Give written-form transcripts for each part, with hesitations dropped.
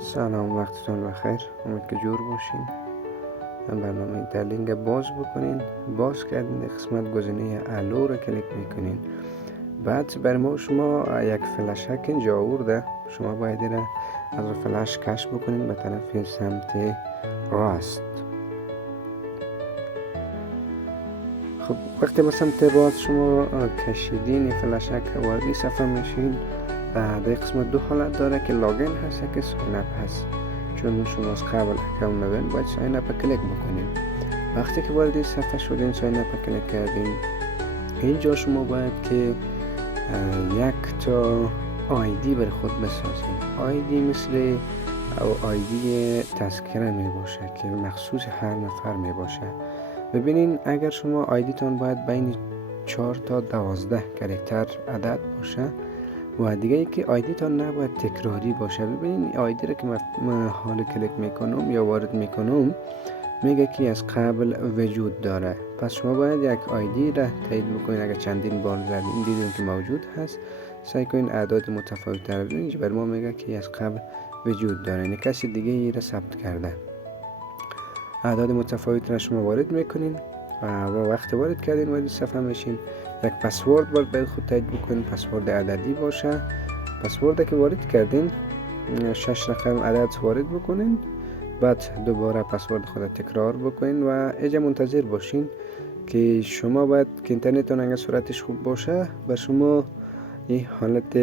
سلام، وقتتون بخیر. امید که جور باشین. برنامه در لینک باز بکنین. باز کردین قسمت گزینه الو رو کلیک میکنین. بعد بر ما شما یک فلشک اینجا آورده. شما باید را از فلش کش بکنین به طرف سمت راست. خب وقتی به سمت راست شما کشیدین فلشک وارد صفحه میشین. در قسمت دو حالت داره که لاگین هست که ساین اپ هست. چون شما از قبل اکاونت ندارین باید ساین اپ کلیک بکنین. وقتی که وارد صفحه شدین ساین اپ کلیک کردین، اینجا شما باید که یک تا آیدی بر خود بسازین. آیدی مثل آیدی تذکره می باشه که مخصوص هر نفر می باشه. ببینین اگر شما آیدی تان باید بین 4 تا 12 کاراکتر عدد باشه و دیگه ای که آیدی تان نباید تکراری باشه. ببینین آیدی را که من حال کلیک میکنم یا وارد میکنم میگه که از قبل وجود داره. پس شما باید یک آیدی را تایید بکنین. اگر چندین بار زدین دیدین که موجود هست، سعی کنین اعداد متفاوت تر بدین. اینجا بر ما میگه که از قبل وجود داره، یعنی کسی دیگه ای را ثبت کرده. اعداد متفاوت را شما وارد میکنین و وقتی وارد کردین وارد صفحه میشین. یک پسورد باید خود تایید بکنین. پسورد عددی باشه. پسورد که وارد کردین 6 رقم عدد وارد بکنین. بعد دوباره پسورد خود تکرار بکنین و اینجا منتظر باشین که شما باید که اینترنتتون اگر سرعتش خوب باشه بر شما این حالت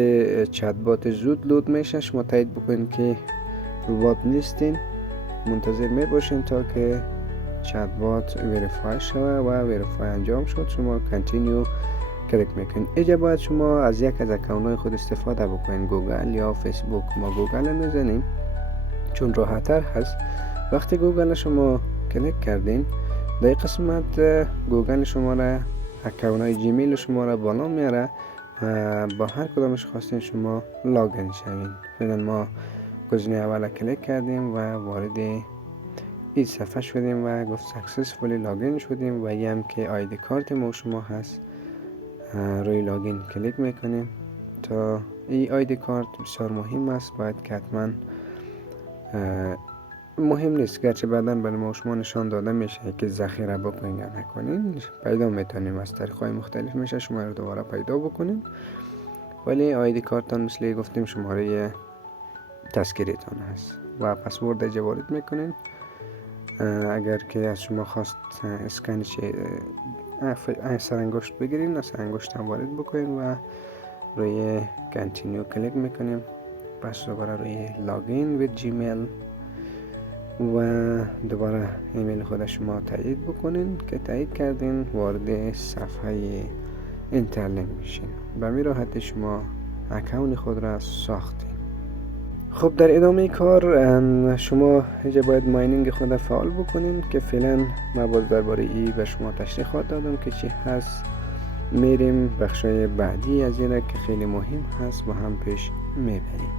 چت بات زود لود میشه. شما تایید بکنین که ربات نیستین. منتظر می باشین تا که چت بات وریفای شود و وریفای انجام شد شما کانتینیو کلیک میکنین. اینجا باید شما از یک از اکاونت خود استفاده بکنین، گوگل یا فیسبوک. ما گوگل میزنیم چون راحت‌تر هست. وقتی گوگل شما کلیک کردین در قسمت گوگل شما را اکاونت جیمیل شما را بالا میاره. با هر کدامش خواستین شما لاگین شوین. فعلا ما گزینه اول کلیک کردیم و وارد این صفحه شدیم و گفت سکسسفولی لاگین شدیم و یه هم که آیدی کارت ما شما هست. روی لاگین کلیک میکنیم. تا این آیدی کارت بسیار مهم است، باید که حتما مهم نیست گرچه بعدا برای ما شما نشان داده میشه که ذخیره بکنین یا نکنین. پیدا میتونیم از طریق‌های مختلف میشه شما رو دوباره پیدا بکنین. ولی آیدی کارتان مثل گفتیم شماره تذکیرتان هست و پسورد اینجا وارد میکنین. اگر که از شما خواست اسکنش سرانگشت بگیرین، از سرانگشت هم وارد بکنین و روی کانتینیو کلیک میکنیم. پس دوباره روی لاگین وید جیمیل و دوباره ایمیل خود شما تایید بکنین. که تایید کردین وارد صفحه اینترلینک میشین. به می راحتی شما اکاونت خود را ساختین. خب در ادامه کار شما اینجا باید ماینینگ خود فعال بکنین که فعلا من باز درباره ای به شما تشریحات دادم که چی هست. میریم بخشای بعدی از این که خیلی مهم هست با هم پیش میبریم.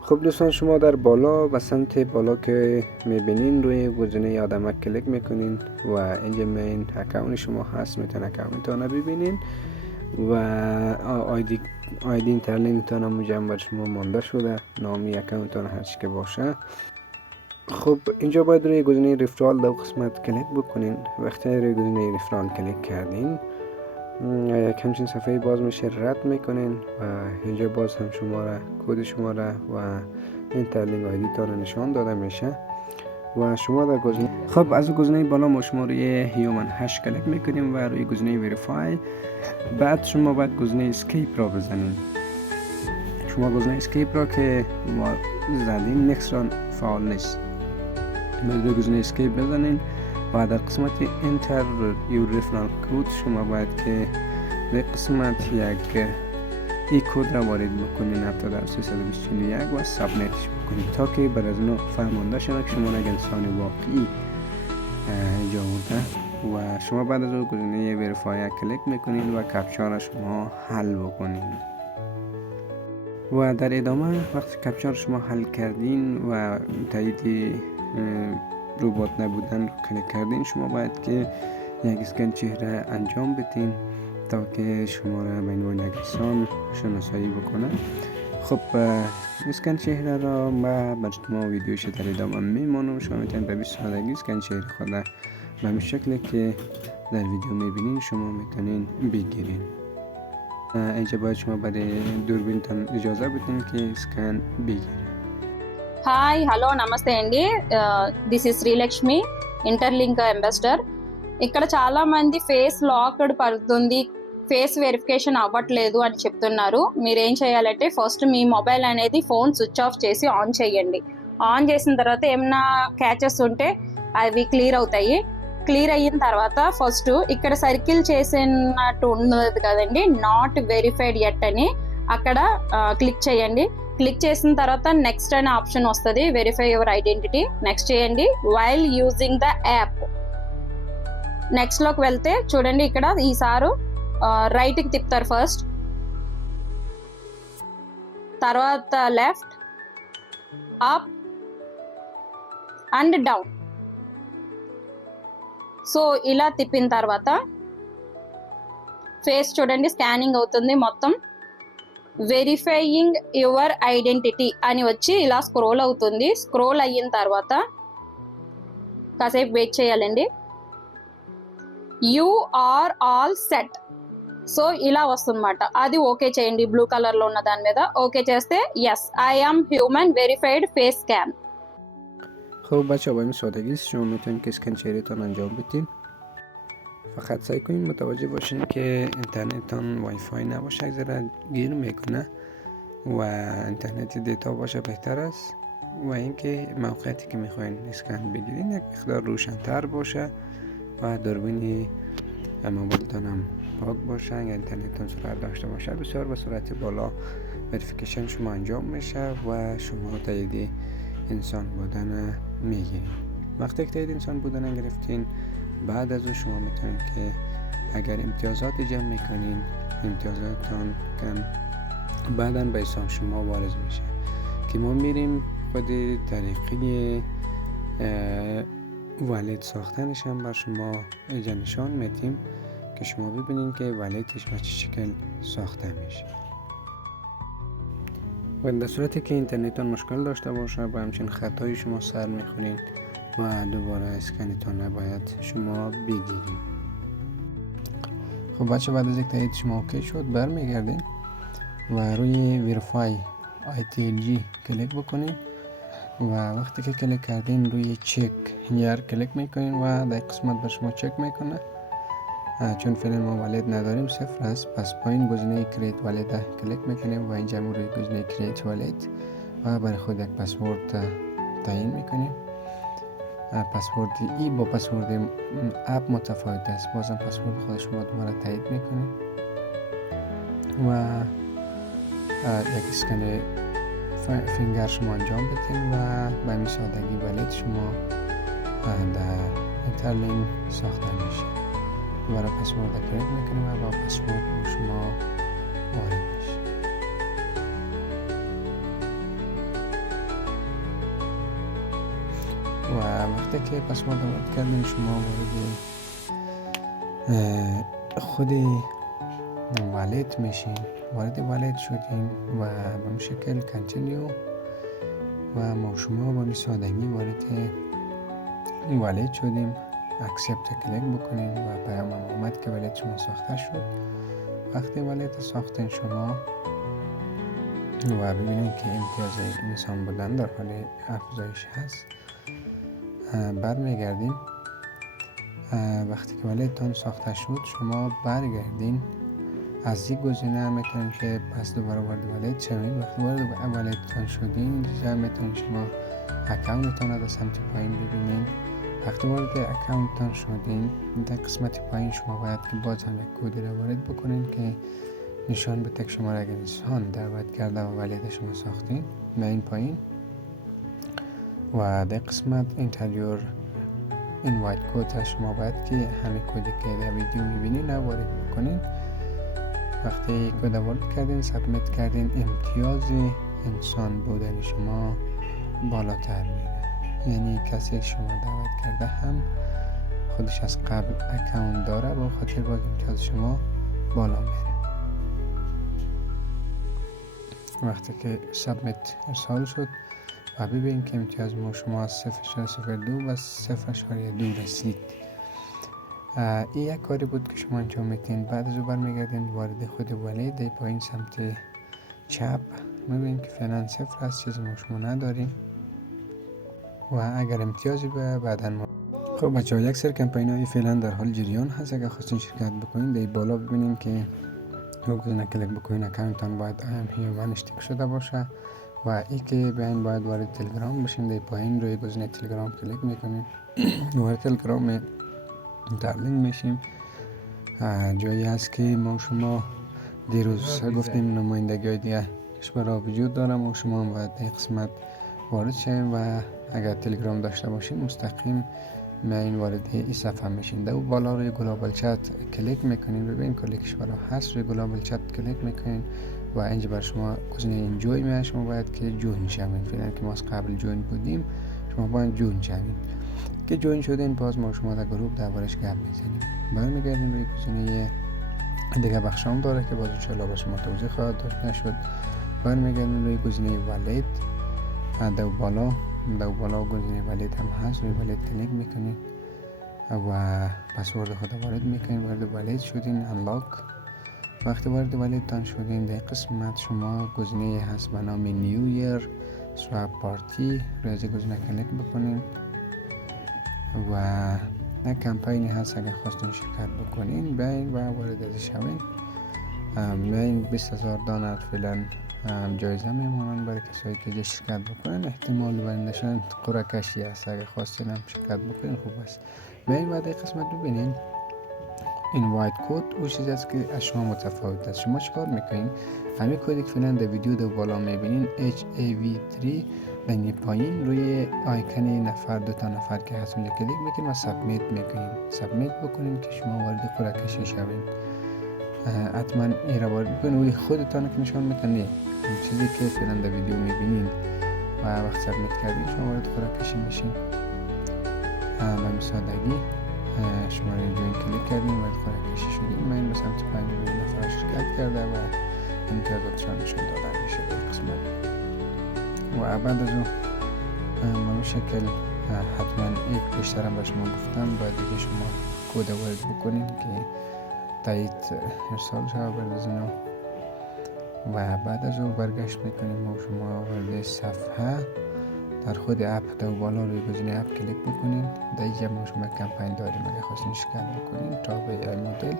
خب دوستان، شما در بالا و سمت بالا که میبینین روی گزینه آدمک کلیک میکنین و اینجا این اکاونت شما هست. میتونین اکاونت رو ببینین و آیدی اینترلینک تان هم بر شما مانده شده. نامی اکاونت تان هر چی که باشه. خب اینجا باید روی گزینه ریفرال در قسمت کلیک بکنین. وقتی روی گزینه ریفرال کلیک کردین همچین صفحه باز میشه، رد میکنین و اینجا باز هم شما را کد شما را و اینترلینک آیدی تان نشان داده میشه و شما در گزینه خب از گزینه بالا ما شما روی هیومن هش کلیک میکنیم و روی گزینه وریفای. بعد شما باید گزینه اسکیپ را بزنین. شما گزینه اسکیپ را که ما زدین نکست ران فعال نیست. روی گزینه اسکیپ بزنین و در قسمت انتر یور ریفرال کود شما باید که در قسمت یک این کد را وارد بکنین 70321 و سابمیتش بکنین تا که بر از اون فهمانده شود که شما یک انسان واقعی اینجا آورده. و شما بعد از اون گزینه وریفای کلیک میکنین و کپچا را شما حل بکنین. و در ادامه وقتی کپچا را شما حل کردین و تایید ربات نبودن رو کلیک کردین، شما باید که یک اسکن چهره انجام بدین تا که شما را به عنوان یک انسان شناسایی بکنه. خب اسکن چهره را ما بر شما ویدیوش در ادامه میمانم. شما میتونید به 20 سادگی اسکن چهره خود به همین شکلی که در ویدیو میبینین شما میتونین بگیرین. اینجا باید شما برای دوربینتان اجازه بدین که اسکن بگیرین. Hi hello నమస్తే అండి, this is Srilakshmi, interlink ambassador. ఇక్కడ చాలా మంది ఫేస్ లాక్డ్ పడుతుంది, ఫేస్ వెరిఫికేషన్ అవ్వట్లేదు అని చెప్తున్నారు. మీరు ఏం చేయాలంటే ఫస్ట్ మీ మొబైల్ అనేది ఫోన్ స్విచ్ ఆఫ్ చేసి ఆన్ చేయండి. ఆన్ చేసిన తర్వాత ఏమైనా క్యాచెస్ ఉంటే అవి క్లియర్ అవుతాయి. క్లియర్ అయిన తర్వాత ఫస్ట్ ఇక్కడ సర్కిల్ చేసినట్టు ఉన్నది కదండి, నాట్ వెరిఫైడ్ యట్ అని, అక్కడ క్లిక్ చేయండి. క్లిక్ చేసిన తర్వాత నెక్స్ట్ అనే ఆప్షన్ వస్తుంది, వెరిఫై యువర్ ఐడెంటిటీ. నెక్స్ట్ చేయండి. While using the app next లోకి వెళ్తే చూడండి, ఇక్కడ ఈసారి రైట్ కి తిప్పుతారు ఫస్ట్, తర్వాత left, up and down. So ఇలా తిప్పిన తర్వాత ఫేస్ చూడండి స్కానింగ్ అవుతుంది మొత్తం. వెరిఫైయింగ్ యువర్ ఐడెంటిటీ అని వచ్చి ఇలా స్క్రోల్ అవుతుంది. స్క్రోల్ అయిన తర్వాత కాసేపు వెయిట్ చేయాలండి. You are all set. So ఇలా వస్తుందన్నమాట. అది ఓకే చేయండి, బ్లూ కలర్ లో ఉన్న దాని మీద ఓకే చేస్తే yes I am human verified face scan. خب بچه با این سادگی شما میتونید که اسکن چهره‌تان انجام بدین. فقط سعی کنید متوجه باشین که اینترنتتان وای فای نباشه، یک ذره گیر میکنه و اینترنت دیتا باشه بهتر است. و اینکه موقعیتی که میخواین اسکن بگیرین یک مقدار روشن‌تر باشه و دوربین موبایلتان هم پاک باشه. اگر اینترنتتان سرعت داشته باشه بسیار به سرعت بالا وریفیکیشن شما انجام میشه و شما تایید انسان بودن میگیرین. وقتی که تایید انسان بودن گرفتین، بعد از اون شما میتونید که اگر امتیازات جمع میکنین، امتیازاتتان کم بعدا به حساب شما وارد میشه که ما میریم خود طریقه والید ساختنش هم بر شما نشان میدیم که شما ببینین که والیدش به چه شکل ساخته میشه. و در صورتی که اینترنتتان مشکل داشته باشه و همچنین خطای شما سر میخورین و دوباره اسکنتان نباید شما بگیرید. خب بچه بعد از یک تایید شما اوکی شد، برمیگردین و روی ویریفای ITLG کلیک بکنین و وقتی که کلیک کردین روی چک هیر کلیک میکنین و در قسمت بر شما چک میکنه. چون فعلا ما والید نداریم، صفر است، پس پایین گزینه کریت والید کلیک میکنیم و اینجا روی گزینه کریت والید و برای خود یک پسورد تعیین میکنیم. پسورد ای با پسورد اپ متفاوت است، بازم پسورد خود شما دوباره تایید میکنید و یک اسکن فینگر شما انجام بدین و به همین سادگی والید شما در اینترلینک ساخته میشه. دوباره پسورد کلیک میکنیم و با پسورد شما وارد میشه. و وقتی که پسورد وارد کردین شما وارد خود والید میشین. وارد والید شدین و به این شکل کنتینیو و ما شما با این سادگی وارد والید شدیم. اکسپت کلیک بکنین و پیام اومد که والید شما ساخته شد. وقتی والید ساختین شما و ببینید که امتیاز انسان بودن در حال افزایش هست، برمیگردین. وقتی که والیدتان ساخته شد شما برگردین از این گزینه میتونید که پس دوباره وارد والید شوید. وقتی وارد والیدتان شدین اینجا میتونید شما اکاونتتان را در سمت پایین ببینین. وقتی وارد اکاونتتان شدین در قسمت پایین شما باید که باز هم یک کدی را وارد بکنین که نشان بده که شما را یک انسان دعوت کرده و والید شما ساختین. به این پایین و در قسمت اینتریور اینوایت کد شما باید که همین کدی که در ویدیو میبینین وارد بکنین. وقتی کد وارد کردین، سابمیت کردین، امتیاز انسان بودن شما بالاتر میره. یعنی کسی شما دعوت کرده هم خودش از قبل اکاونت داره، با خاطر باز امتیاز شما بالا میره. وقتی که سابمیت ارسال شد و ببین که امتیاز ما شما از 0.02 و 0.2 رسید. این یک کاری بود که شما انجام میتین. بعد از او برمیگردین وارد خود والید، در پایین سمت چپ میبینید که فعلا 0 هست، چیزی ما شما نداریم و اگر امتیازی به بعدا ما. خب بچه ها، یک سر کمپین های فعلا در حال جریان هست. اگر خواستین شرکت بکنین در بالا ببینین که گزینه کلیک بکنین اکانتتان باید هیومن اشتراک شده باشه و ای که بیاین باید وارد تلگرام بشین. در پایین روی گزینه تلگرام کلیک میکنیم، وارد تلگرام در لینک میشیم. جایی هست که ما شما دیروز گفتیم نمایندگی های دیگه کشورها وجود دارم و شما باید این قسمت وارد شیم و اگر تلگرام داشته باشین مستقیم میاین وارد این صفحه میشین. در بالا روی گلوبال چت کلیک میکنین، ببین کل کشورها هست. روی گلوبال چت کلیک میکنین و اینجا بر شما گزینه اینجوی میاد، شما باید که جوین شوین. فعلا که ما از قبل جوین بودیم، شما باید جوین شوین. که جوین شدین باز ما شما در گروه دربارش گپ میزنیم. برمیگردیم روی گزینه دیگه بخشام داره که باز انشاءالله با شما توضیح خواهد داشت نشد. برمیگردیم روی گزینه والید، دو بالا گزینه والید هم هست. روی والید کلیک میکنین و پسورد خود وارد میکنین. وارد والید شدین، انلاک. وقتی وارد والیدتان شدین در قسمت شما گزینه هست به نام نیو ایر سواب پارتی، روی از گزینه کلیک بکنین و یک کمپینی هست. اگر خواستین شرکت بکنین بیاین و وارد از شوین. بیاین 20,000 دلار فعلا جایزه میمونن برای کسایی که شرکت بکنن. احتمال برندشان قرعه کشی است، اگر خواستین هم شرکت بکنین خوب است. بیاین بعد قسمت ببینین اینوایت کد او چیزی است که از شما متفاوت است. شما چیکار میکنین؟ همین کدی که فعلا در ویدیو در بالا میبینین HAV3 در پایین روی آیکن نفر، دو تا نفر که هست اونجا کلیک میکنین و سابمیت میکنین. سابمیت بکنین که شما وارد قرعه کشی شوین. حتما این را وارد بکنین و خودتان که نشان میکنین چیزی که فعلا در ویدیو میبینین و وقت سابمیت کردین شما وارد قرعه کشی میشین. به سادگی شما رو جوین کلیک کردین و قرعه کشی شدین. من به سمت پایین روی نفر شرکت کرده و امتیازاتشان نشون داده میشه به قسمت. و بعد از اون به شکل حتما یک بیشتر هم به شما گفتم باید دیگه شما کد وارد بکنین که تایید ارسال شود بردازین و بعد از اون برگشت میکنیم و شما وارد صفحه در خود اپ در بالا روی گزینه اپ کلیک بکنین. در اینجا ما شما کمپین داریم، اگه خواستین شرکت بکنین تا به ای مدل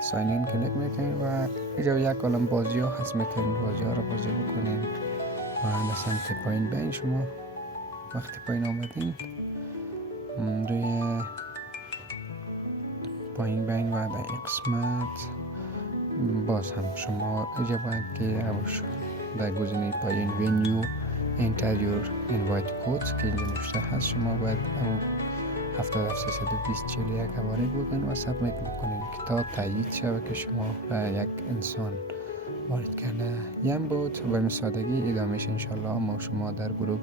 ساین این کلیک میکنین و اینجا یک کلم بازی ها هست، میتونین بازی ها رو بازی بکنین و به سمت پایین بیاین. شما وقتی پایین آمدین روی پایین بیاین و در این قسمت باز هم شما اینجا باید که در گزینه پایین ونیو enter your invite codes که اینجا نوشته هست شما باید 7732041 وارد بکنید و سابمیت بکنید که تا تایید شود که شما یک انسان وارد کرده. یم بود و به سادگی ادامهش انشالله ما شما در گروه